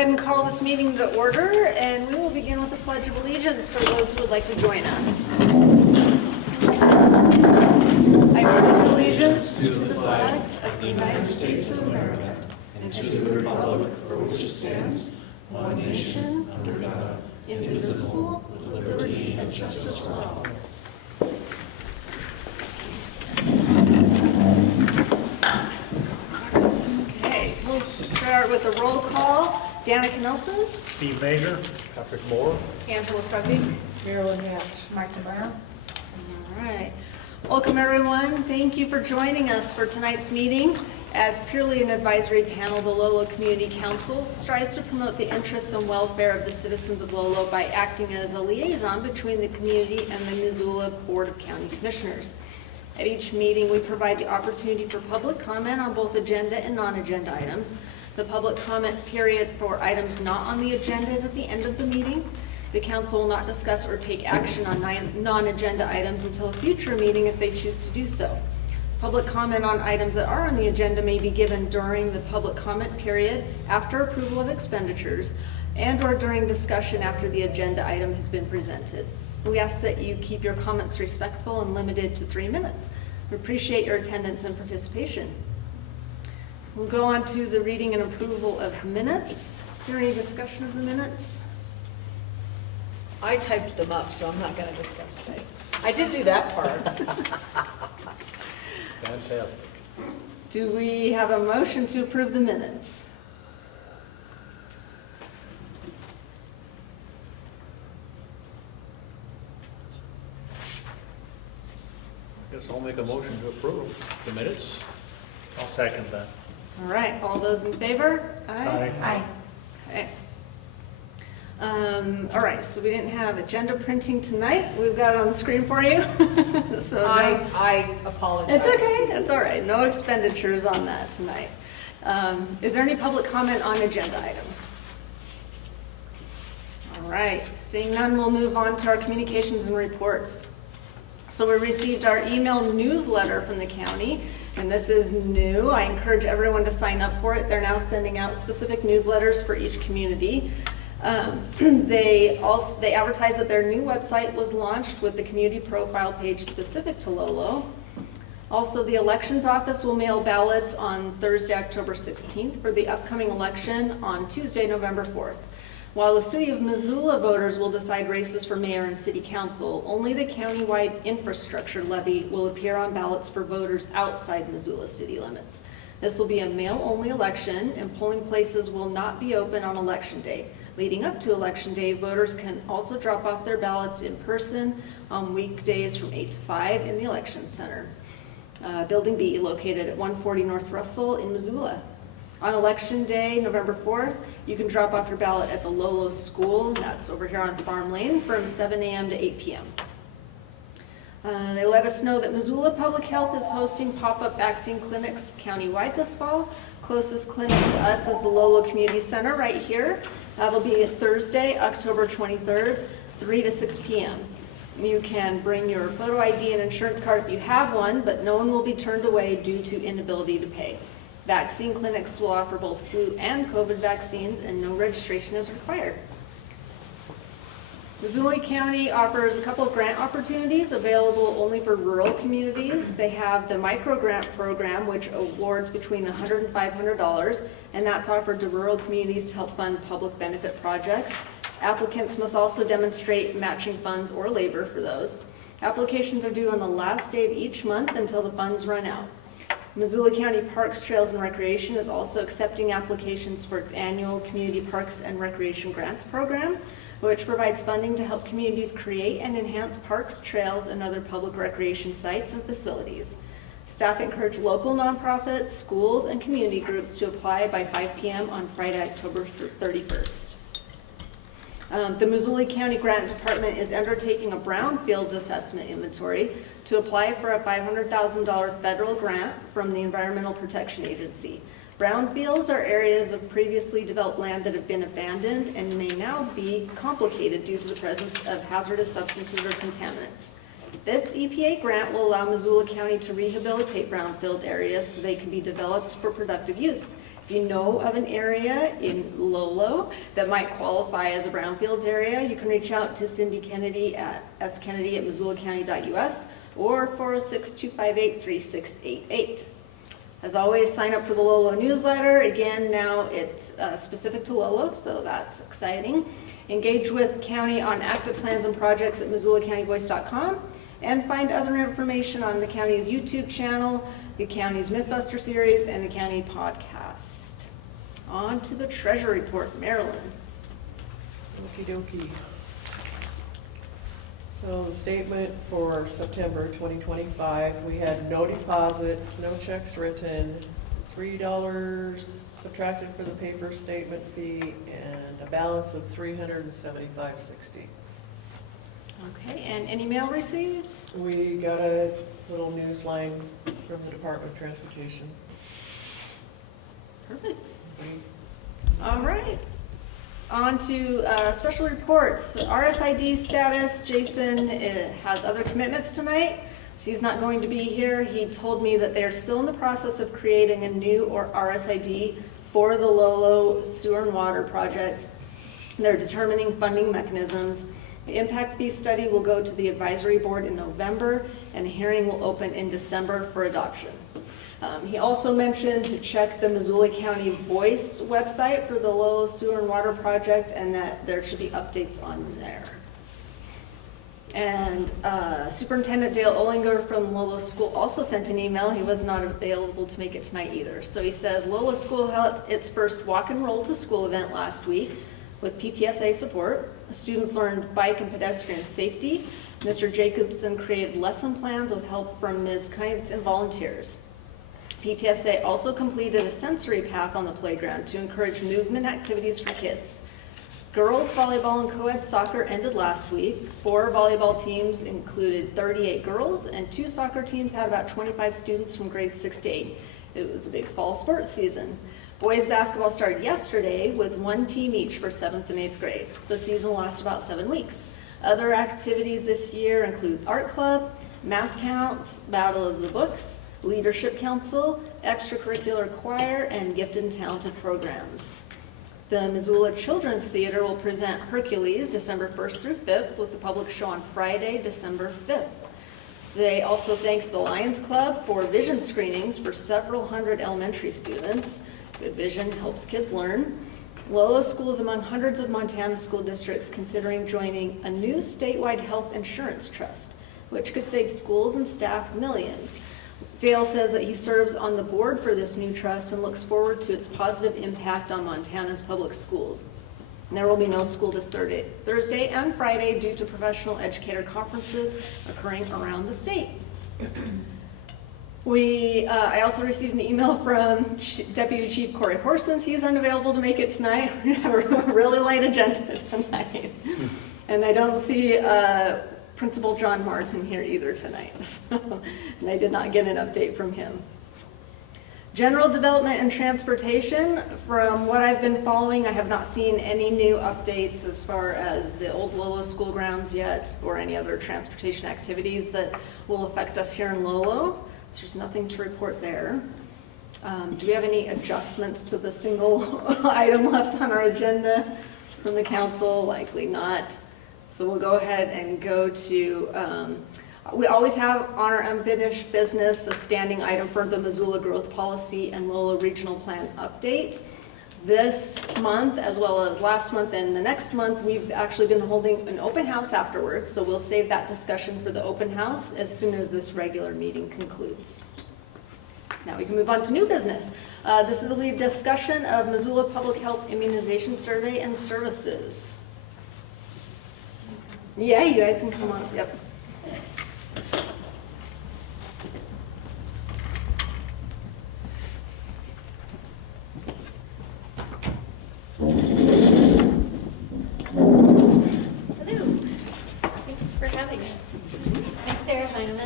ahead and call this meeting to order, and we will begin with the Pledge of Allegiance for those who would like to join us. I pledge allegiance to the flag of the United States of America and to the republic for which it stands, one nation, under God, indivisible, with liberty and justice for all. Okay, we'll start with the roll call. Danica Nelson. Steve Major. Patrick Moore. Angela Preppy. Marilyn Yates. Mike DeMayer. All right. Welcome, everyone. Thank you for joining us for tonight's meeting. As purely an advisory panel, the Lolo Community Council strives to promote the interests and welfare of the citizens of Lolo by acting as a liaison between the community and the Missoula Board of County Commissioners. At each meeting, we provide the opportunity for public comment on both agenda and non-agenda items. The public comment period for items not on the agenda is at the end of the meeting. The council will not discuss or take action on non-agenda items until a future meeting if they choose to do so. Public comment on items that are on the agenda may be given during the public comment period, after approval of expenditures, and/or during discussion after the agenda item has been presented. We ask that you keep your comments respectful and limited to 3 minutes. We appreciate your attendance and participation. We'll go on to the reading and approval of minutes. Is there any discussion of the minutes? I typed them up, so I'm not going to discuss that. I did do that part. Fantastic. Do we have a motion to approve the minutes? Guess I'll make a motion to approve the minutes. I'll second that. All right, all those in favor? Aye. Aye. Okay. All right, so we didn't have agenda printing tonight. We've got it on the screen for you. So I apologize. it's okay, it's all right. No expenditures on that tonight. Is there any public comment on agenda items? All right, seeing none, we'll move on to our communications and reports. So we received our email newsletter from the county, and this is new. I encourage everyone to sign up for it. They're now sending out specific newsletters for each community. They advertised that their new website was launched with the community profile page specific to Lolo. Also, the elections office will mail ballots on Thursday, October 16th for the upcoming election on Tuesday, November 4th. While the city of Missoula voters will decide races for mayor and city council, only the countywide infrastructure levy will appear on ballots for voters outside Missoula city limits. This will be a mail-only election, and polling places will not be open on election day. Leading up to election day, voters can also drop off their ballots in person on weekdays from 8 to 5 in the election center. Building B, located at 140 North Russell in Missoula. On election day, November 4th, you can drop off your ballot at the Lolo School, and that's over here on Farm Lane, from 7 a.m. to 8 p.m. They let us know that Missoula Public Health is hosting pop-up vaccine clinics countywide this fall. Closest clinic to us is the Lolo Community Center right here. That'll be Thursday, October 23rd, 3 to 6 p.m. You can bring your photo ID and insurance card if you have one, but no one will be turned away due to inability to pay. Vaccine clinics will offer both flu and COVID vaccines, and no registration is required. Missoula County offers a couple of grant opportunities available only for rural communities. They have the micro grant program, which awards between $100 and $500, and that's offered to rural communities to help fund public benefit projects. Applicants must also demonstrate matching funds or labor for those. Applications are due on the last day of each month until the funds run out. Missoula County Parks, Trails, and Recreation is also accepting applications for its annual Community Parks and Recreation Grants Program, which provides funding to help communities create and enhance parks, trails, and other public recreation sites and facilities. Staff encourage local nonprofits, schools, and community groups to apply by 5 p.m. on Friday, October 31st. The Missoula County Grant Department is undertaking a brownfields assessment inventory to apply for a $500,000 federal grant from the Environmental Protection Agency. Brownfields are areas of previously developed land that have been abandoned and may now be complicated due to the presence of hazardous substances or contaminants. This EPA grant will allow Missoula County to rehabilitate brownfield areas so they can be developed for productive use. If If you know of an area in Lolo that might qualify as a brownfields area, you can reach out to Cindy Kennedy at skennedy@missoulacounty.us or 406-258-3688. As always, sign up for the Lolo newsletter. Again, now it's specific to Lolo, so that's exciting. Engage with county on active plans and projects at MissoulaCountyVoice.com, and find other information on the county's YouTube channel, the county's Mythbuster series, and the county podcast. On to the treasure report, Marilyn. Okey dokey. So the statement for September 2025, we had no deposits, no checks written, $3 subtracted for the paper statement fee, and a balance of $375.60. Okay, and any mail received? We got a little news line from the Department of Transportation. Perfect. All right. On to special reports. RSID status, Jason has other commitments tonight, so he's not going to be here. He told me that they're still in the process of creating a new RSID for the Lolo Sewer and Water Project. They're determining funding mechanisms. The impact fee study will go to the advisory board in November, and a hearing will open in December for adoption. He also mentioned to check the Missoula County Voice website for the Lolo Sewer and Water Project, and that there should be updates on there. And Superintendent Dale Ollinger from Lolo School also sent an email. He was not available to make it tonight either. So he says, Lolo School held its first walk and roll to school event last week with PTSA support. The students learned bike and pedestrian safety. Mr. Jacobson created lesson plans with help from Ms. Kites and volunteers. PTSA also completed a sensory path on the playground to encourage movement activities for kids. Girls volleyball and co-ed soccer ended last week. 4 volleyball teams included 38 girls, and 2 soccer teams had about 25 students from grades 6 to 8. It was a big fall sports season. Boys basketball started yesterday with 1 team each for 7th and 8th grade. The season will last about 7 weeks. Other activities this year include art club, math counts, battle of the books, leadership council, extracurricular choir, and gifted and talented programs. The Missoula Children's Theater will present Hercules December 1st through 5th with the public show on Friday, December 5th. They also thanked the Lions Club for vision screenings for several hundred elementary students. Good vision helps kids learn. Lolo School is among hundreds of Montana school districts considering joining a new statewide health insurance trust, which could save schools and staff millions. Dale says that he serves on the board for this new trust and looks forward to its positive impact on Montana's public schools. There will be no school this Thursday and Friday due to professional educator conferences occurring around the state. I also received an email from Deputy Chief Corey Horsens. He's unavailable to make it tonight. We have a really light agenda tonight. And I don't see Principal John Martin here either tonight. And I did not get an update from him. General development and transportation, from what I've been following, I have not seen any new updates as far as the old Lolo school grounds yet, or any other transportation activities that will affect us here in Lolo. So there's nothing to report there. Do we have any adjustments to the single item left on our agenda from the council? Likely not. So we'll go ahead and go to, we always have on our unfinished business the standing item for the Missoula Growth Policy and Lolo Regional Plan update. This month, as well as last month and the next month, we've actually been holding an open house afterwards, so we'll save that discussion for the open house as soon as this regular meeting concludes. Now we can move on to new business. This is a discussion of Missoula Public Health Immunization Survey and Services. Yeah, you guys can come on. Yep.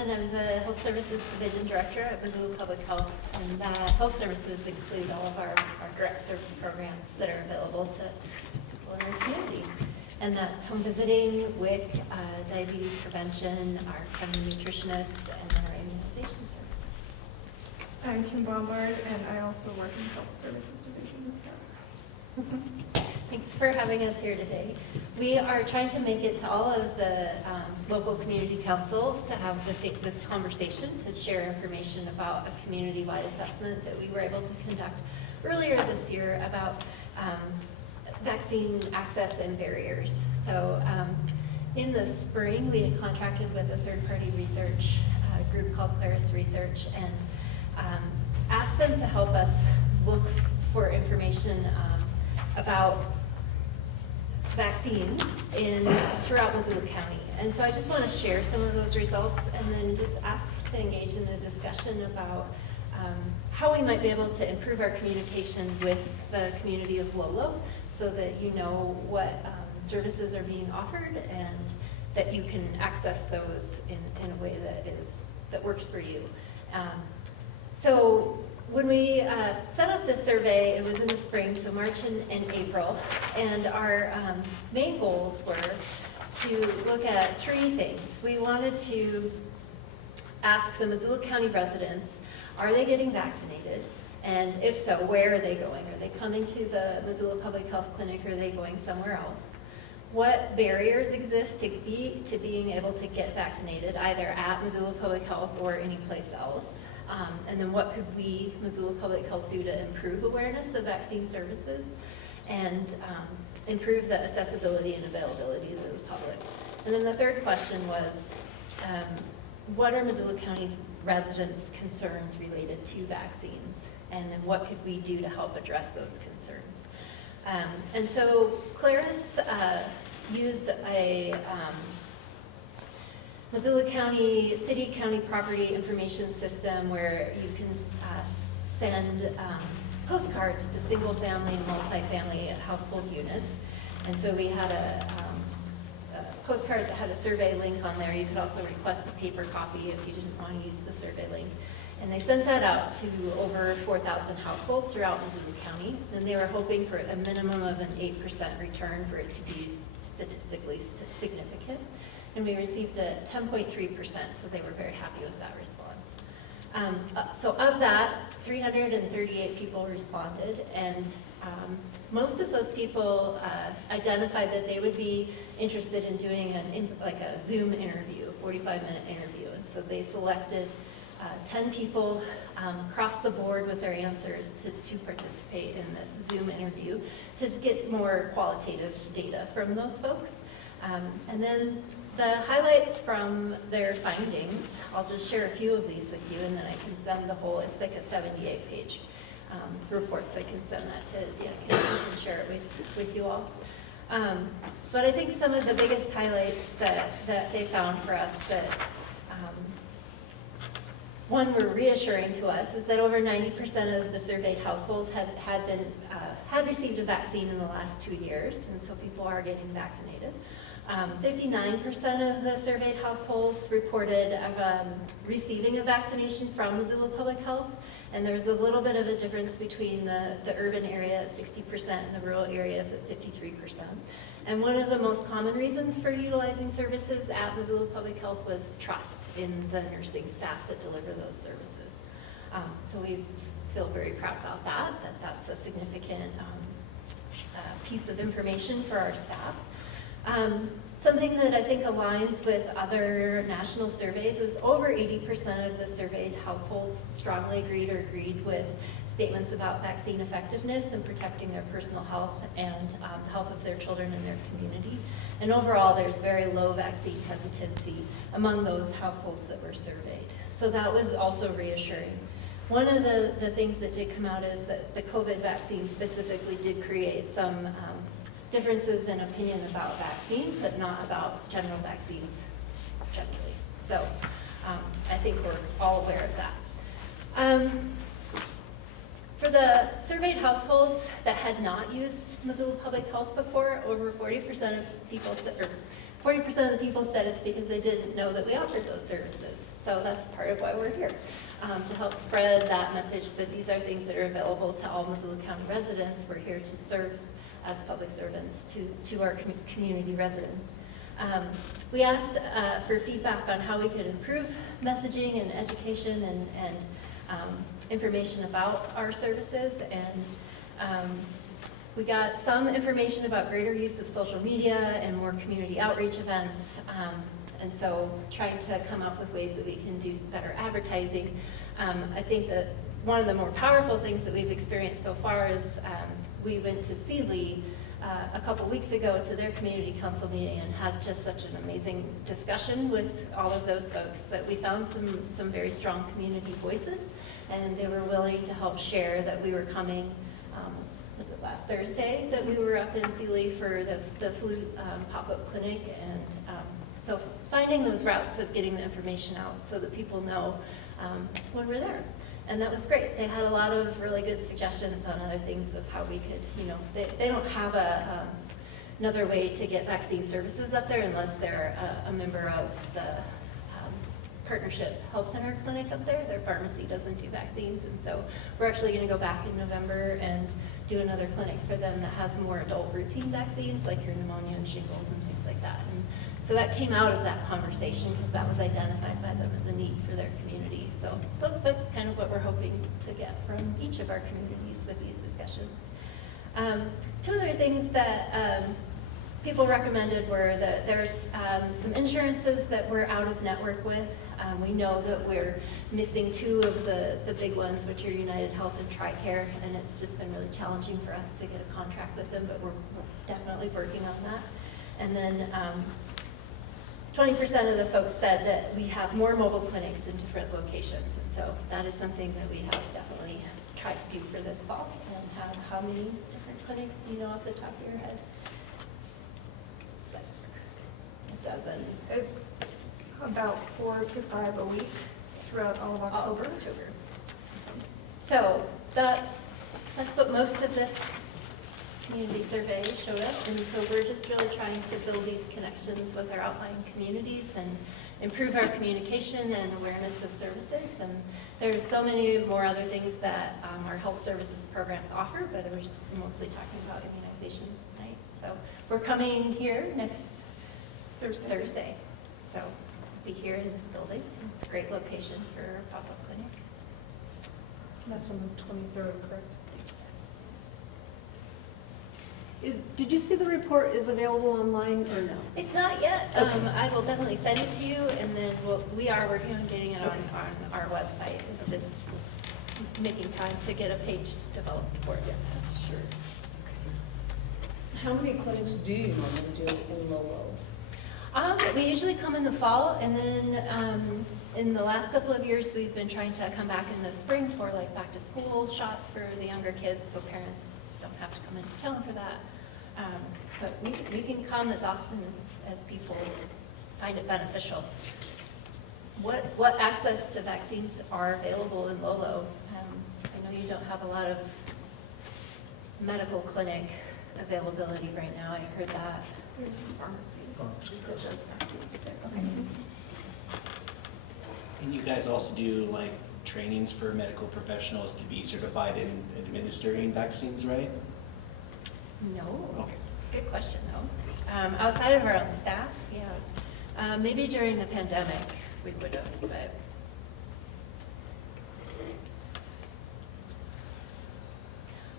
I'm the Health Services Division Director at Missoula Public Health, and health services include all of our direct service programs that are available to people in our community. And that's home visiting, WIC, diabetes prevention, our family nutritionist, and then our immunization services. I'm Kim Bombard, and I also work in Health Services Division, so. Thanks for having us here today. We are trying to make it to all of the local community councils to have this conversation, to share information about a community-wide assessment that we were able to conduct earlier this year about vaccine access and barriers. So in the spring, we had contracted with a third-party research group called Claris Research and asked them to help us look for information about vaccines throughout Missoula County. And so I just want to share some of those results and then just ask to engage in a discussion about how we might be able to improve our communication with the community of Lolo so that you know what services are being offered and that you can access those in a way that works for you. So when we set up this survey, it was in the spring, so March and April, and our main goals were to look at three things. We wanted to ask the Missoula County residents, are they getting vaccinated? And if so, where are they going? Are they coming to the Missoula Public Health Clinic or are they going somewhere else? What barriers exist to being able to get vaccinated, either at Missoula Public Health or anyplace else? And then what could we, Missoula Public Health, do to improve awareness of vaccine services and improve the accessibility and availability to the public? And then the third question was, what are Missoula County's residents' concerns related to vaccines? And then what could we do to help address those concerns? And so Claris used a Missoula County, city-county property information system where you can send postcards to single-family and multi-family household units. And so we had a postcard that had a survey link on there. You could also request a paper copy if you didn't want to use the survey link. And they sent that out to over 4,000 households throughout Missoula County. And they were hoping for a minimum of an 8% return for it to be statistically significant. And we received a 10.3%, so they were very happy with that response. So of that, 338 people responded, and most of those people identified that they would be interested in doing a Zoom interview, a 45-minute interview. And so they selected 10 people across the board with their answers to participate in this Zoom interview to get more qualitative data from those folks. And then the highlights from their findings, I'll just share a few of these with you and then I can send the whole, it's like a 78-page report, so I can send that to Dan and share it with you all. But I think some of the biggest highlights that they found for us that one were reassuring to us is that over 90% of the surveyed households had received a vaccine in the last 2 years, and so people are getting vaccinated. 59% of the surveyed households reported receiving a vaccination from Missoula Public Health, and there's a little bit of a difference between the urban area at 60% and the rural areas at 53%. And one of the most common reasons for utilizing services at Missoula Public Health was trust in the nursing staff that deliver those services. So we feel very proud about that's a significant piece of information for our staff. Something that I think aligns with other national surveys is over 80% of the surveyed households strongly agreed with statements about vaccine effectiveness and protecting their personal health and the health of their children and their community. And overall, there's very low vaccine hesitancy among those households that were surveyed. So that was also reassuring. One of the things that did come out is that the COVID vaccine specifically did create some differences in opinion about vaccines, but not about general vaccines generally. So I think we're all aware of that. For the surveyed households that had not used Missoula Public Health before, over 40% of people said, or 40% of the people said it's because they didn't know that we offered those services. So that's part of why we're here, to help spread that message that these are things that are available to all Missoula County residents. We're here to serve as public servants to our community residents. We asked for feedback on how we could improve messaging and education and information about our services, and we got some information about greater use of social media and more community outreach events, and so trying to come up with ways that we can do better advertising. I think that one of the more powerful things that we've experienced so far is we went to Sealy a couple weeks ago to their community council meeting and had just such an amazing discussion with all of those folks that we found some very strong community voices, and they were willing to help share that we were coming. Was it last Thursday that we were up in Sealy for the flu pop-up clinic, and so finding those routes of getting the information out so that people know when we're there. And that was great. They had a lot of really good suggestions on other things of how we could, they don't have another way to get vaccine services up there unless they're a member of the Partnership Health Center clinic up there. Their pharmacy doesn't do vaccines, and so we're actually going to go back in November and do another clinic for them that has more adult routine vaccines, like your pneumonia and shingles and things like that. And so that came out of that conversation because that was identified by them as a need for their community. So that's kind of what we're hoping to get from each of our communities with these discussions. Two other things that people recommended were that there's some insurances that we're out of network with. We know that we're missing two of the big ones, which are United Health and TRICARE, and it's just been really challenging for us to get a contract with them, but we're definitely working on that. And then 20% of the folks said that we have more mobile clinics in different locations, and so that is something that we have definitely tried to do for this fall. And how many different clinics do you know off the top of your head? A dozen. About 4 to 5 a week throughout all of October. So that's what most of this community survey showed us, and so we're just really trying to build these connections with our outlying communities and improve our communication and awareness of services. And there's so many more other things that our health services programs offer, but we're just mostly talking about immunizations tonight. So we're coming here next Thursday. So we'll be here in this building. It's a great location for a pop-up clinic. That's on the 23rd, correct? Did you see the report is available online or no? It's not yet. Okay. I will definitely send it to you, and then we are working on getting it on our website. It's just making time to get a page developed for it. Sure. How many clinics do you normally do in Lolo? We usually come in the fall, and then in the last couple of years, we've been trying to come back in the spring for like back to school shots for the younger kids, so parents don't have to come into town for that. But we can come as often as people find it beneficial. What access to vaccines are available in Lolo? I know you don't have a lot of medical clinic availability right now. I heard that. There's a pharmacy that does vaccines. Okay. And you guys also do like trainings for medical professionals to be certified in administering vaccines, right? No. Okay. Good question, though. Outside of our own staff, yeah. Maybe during the pandemic, we would have, but.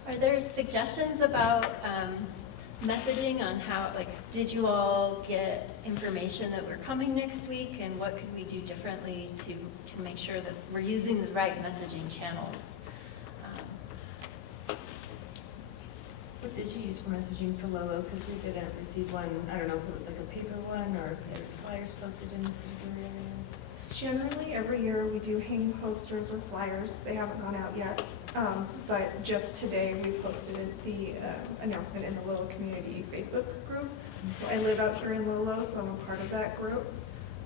Are there suggestions about messaging on how, like, did you all get information that we're coming next week, and what could we do differently to make sure that we're using the right messaging channels? What did you use for messaging for Lolo? Because we didn't receive one, I don't know if it was like a paper one or if there's flyers posted in particular areas. Generally, every year we do hang posters or flyers. They haven't gone out yet, but just today we posted the announcement in the Lolo Community Facebook group. So I live out here in Lolo, so I'm a part of that group.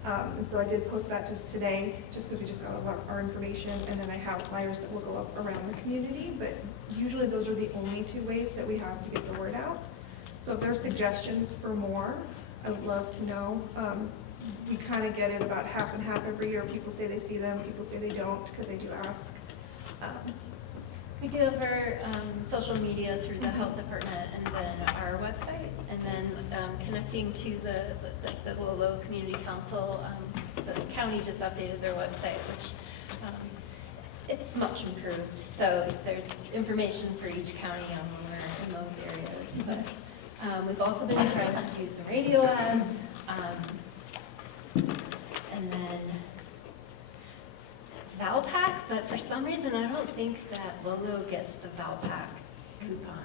And so I did post that just today, just because we just got all of our information, and then I have flyers that will go up around the community, but usually those are the only two ways that we have to get the word out. So if there's suggestions for more, I would love to know. We kind of get it about half and half every year. People say they see them, people say they don't, because they do ask. We do have our social media through the health department and then our website, and then connecting to the Lolo Community Council. The county just updated their website, which it's much improved. So there's information for each county on when we're in those areas. But we've also been trying to do some radio ads. And then Valpak, but for some reason, I don't think that Lolo gets the Valpak coupon.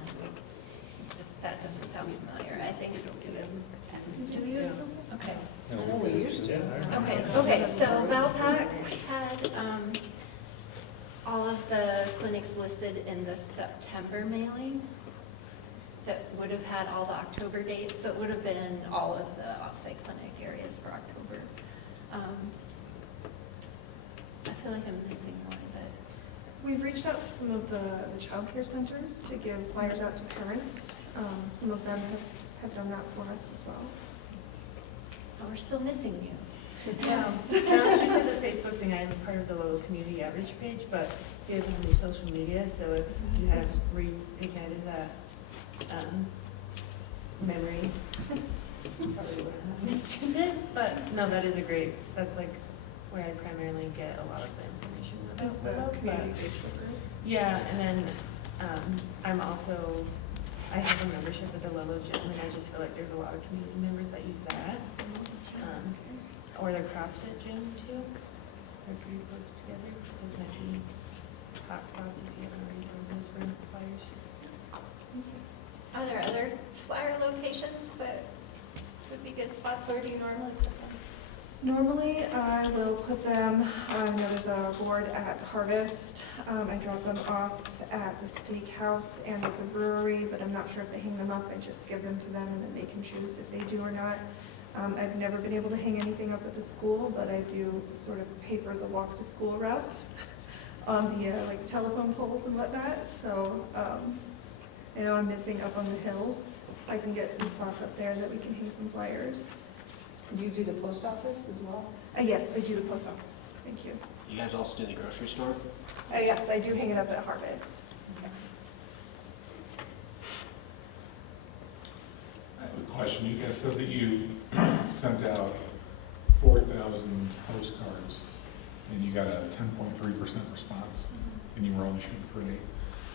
That doesn't sound familiar. I think, do you? Okay. No, we used to. Okay, so Valpak had all of the clinics listed in the September mailing that would have had all the October dates, so it would have been all of the off-site clinic areas for October. I feel like I'm missing one, but We've reached out to some of the childcare centers to give flyers out to parents. Some of them have done that for us as well. but we're still missing you. Yeah, Carol, she said the Facebook thing, I am part of the Lolo community outreach page, but he doesn't have any social media, so if you had reignited that memory, probably wouldn't have mentioned it, but no, that is that's like where I primarily get a lot of the information Is about the Lolo, community but- Facebook group. Yeah, and then I have a membership at the Lolo gym, and I just feel like there's a lot of community members that use that. Or their CrossFit gym too. They're pretty close together. Those might be hot spots if you haven't already done those for flyers. Are there other flyer locations that would be good spots? Where do you normally put them? Normally, I will put them, there's a board at Harvest. I drop them off at the steakhouse and at the brewery, but I'm not sure if they hang them up. I just give them to them and then they can choose if they do or not. I've never been able to hang anything up at the school, but I do sort of paper the walk to school route on the like telephone poles and whatnot. So I know I'm missing up on the hill. I can get some spots up there that we can hang some flyers. Do you do the post office as well? Yes, I do the post office. Thank you. You guys also do the grocery store? Yes, I do hang it up at Harvest. I have a question. You guys said that you sent out 4,000 postcards and you got a 10.3% response and you were only shooting for an 8.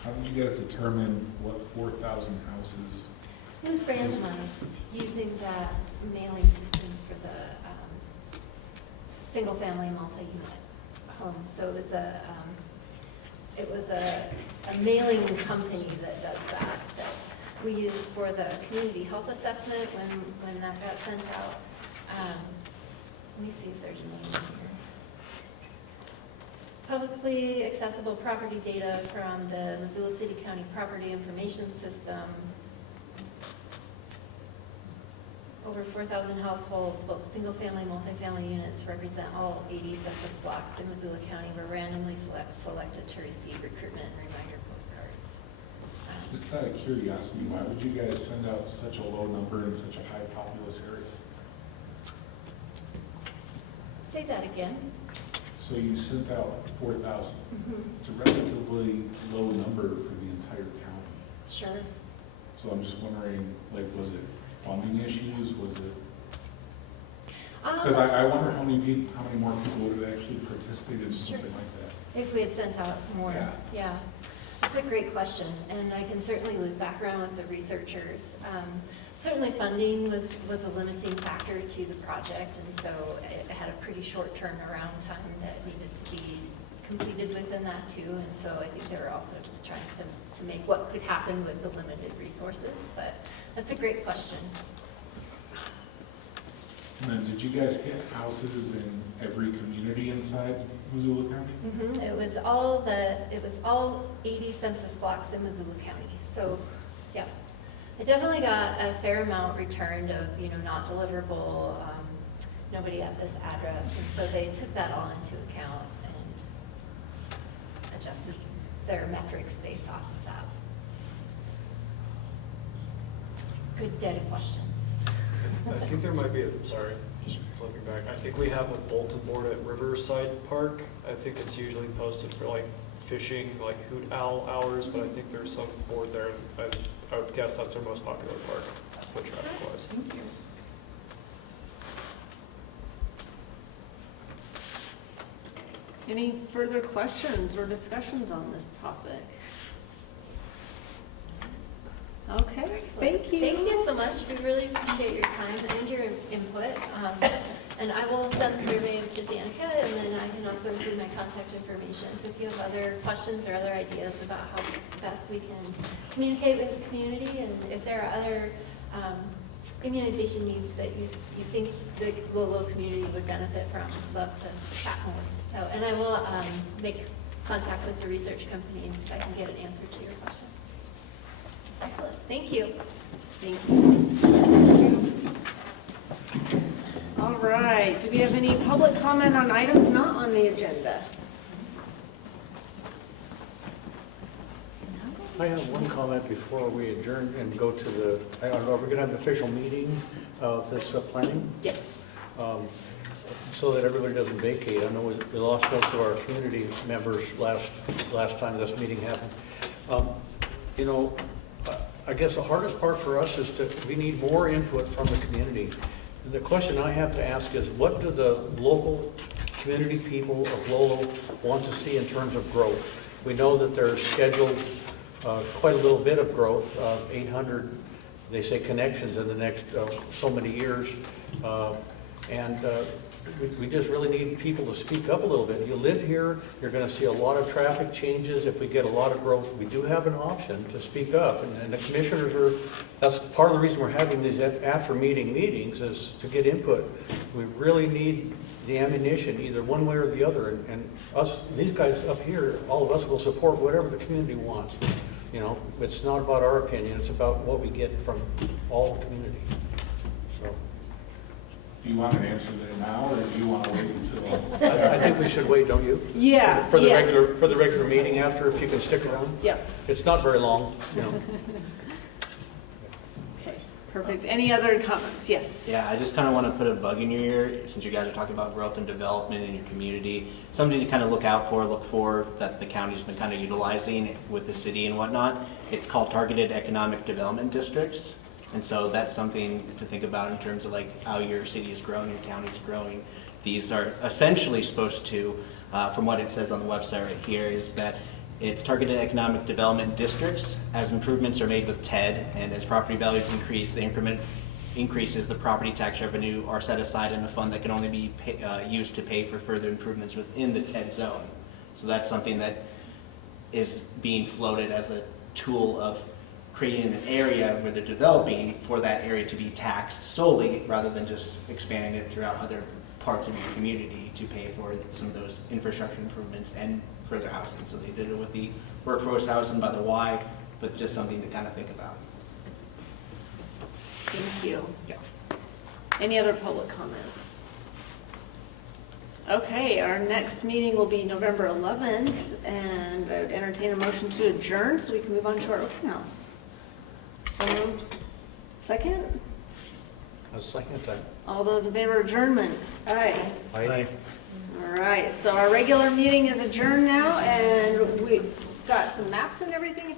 How did you guys determine what 4,000 houses? It was randomized using that mailing system for the single-family multi-unit homes. So it was a mailing company that does that we used for the community health assessment when that got sent out. Let me see if there's a name in here. Publicly accessible property data from the Missoula City County Property Information System. Over 4,000 households, both single-family and multifamily units, represent all 80 census blocks in Missoula County were randomly selected to receive recruitment and reminder postcards. Just out of curiosity, why would you guys send out such a low number in such a high populous area? Say that again. So you sent out 4,000. It's a relatively low number for the entire county. Sure. So I'm just wondering, like, was it funding issues? Was it? Because I wonder how many more people would have actually participated in Sure. something like that. If we had sent out more, Yeah. yeah. That's a great question, and I can certainly loop back around with the researchers. Certainly funding was a limiting factor to the project, and so it had a pretty short turnaround time that needed to be completed within that too, and so I think they were also just trying to make what could happen with the limited resources, but that's a great question. And then did you guys hit houses in every community inside Missoula County? It was all 80 census blocks in Missoula County, so, yeah. I definitely got a fair amount returned of, not deliverable, nobody at this address, and so they took that all into account and adjusted their metrics based off of that. Good data questions. I think there might be sorry, just flipping back. I think we have a bulletin board at Riverside Park. I think it's usually posted for like fishing, like hoot owl hours, but I think there's some board there. I would guess that's our most popular park, foot traffic wise. Thank you. Any further questions or discussions on this topic? Okay, thank you. Thank you so much. We really appreciate your time and your input. And I will send surveys to Danica, and then I can also include my contact information. So if you have other questions or other ideas about how best we can communicate with the community, and if there are other immunization needs that you think the Lolo community would benefit from, love to chat more. So, and I will make contact with the research company and see if I can get an answer to your question. Excellent. Thank you. Thanks. All right, do we have any public comment on items not on the agenda? I have one comment before we adjourn and go to the, I don't know, are we going to have an official meeting of this planning? Yes. So that everybody doesn't vacate. I know we lost most of our community members last time this meeting happened. You know, I guess the hardest part for us is we need more input from the community. And the question I have to ask is, what do the local community people of Lolo want to see in terms of growth? We know that there's scheduled quite a little bit of growth, 800, they say, connections in the next so many years. We just really need people to speak up a little bit. You live here, you're going to see a lot of traffic changes. If we get a lot of growth, we do have an option to speak up. And the commissioners are, that's part of the reason we're having these after meetings is to get input. We really need the ammunition, either one way or the other. And us, these guys up here, all of us will support whatever the community wants. You know, it's not about our opinion, it's about what we get from all the community. So. Do you want to answer that now, or do you want to wait until? I think we should wait, don't you? Yeah. For the regular meeting after, if you can stick around. Yep. It's not very long, you know. Okay, perfect. Any other comments? Yes. Yeah, I just kind of want to put a bug in your ear, since you guys are talking about growth and development in your community. Something to kind of look for that the county's been kind of utilizing with the city and whatnot. It's called targeted economic development districts. And so that's something to think about in terms of like how your city is growing, your county is growing. These are essentially supposed to, from what it says on the website right here, is that it's targeted economic development districts. As improvements are made with TED and as property values increase, the increment increases, the property tax revenue are set aside in a fund that can only be used to pay for further improvements within the TED zone. So that's something that is being floated as a tool of creating an area where they're developing for that area to be taxed solely rather than just expanding it throughout other parts of your community to pay for some of those infrastructure improvements and further housing. So they did it with the workforce housing by the Y, but just something to kind of think about. Thank you. Yeah. Any other public comments? Okay, our next meeting will be November 11th, and I would entertain a motion to adjourn so we can move on to our open house. So moved. Second? A second time. All those in favor of adjournment? Aye. Aye. All right, so our regular meeting is adjourned now, and we've got some maps and everything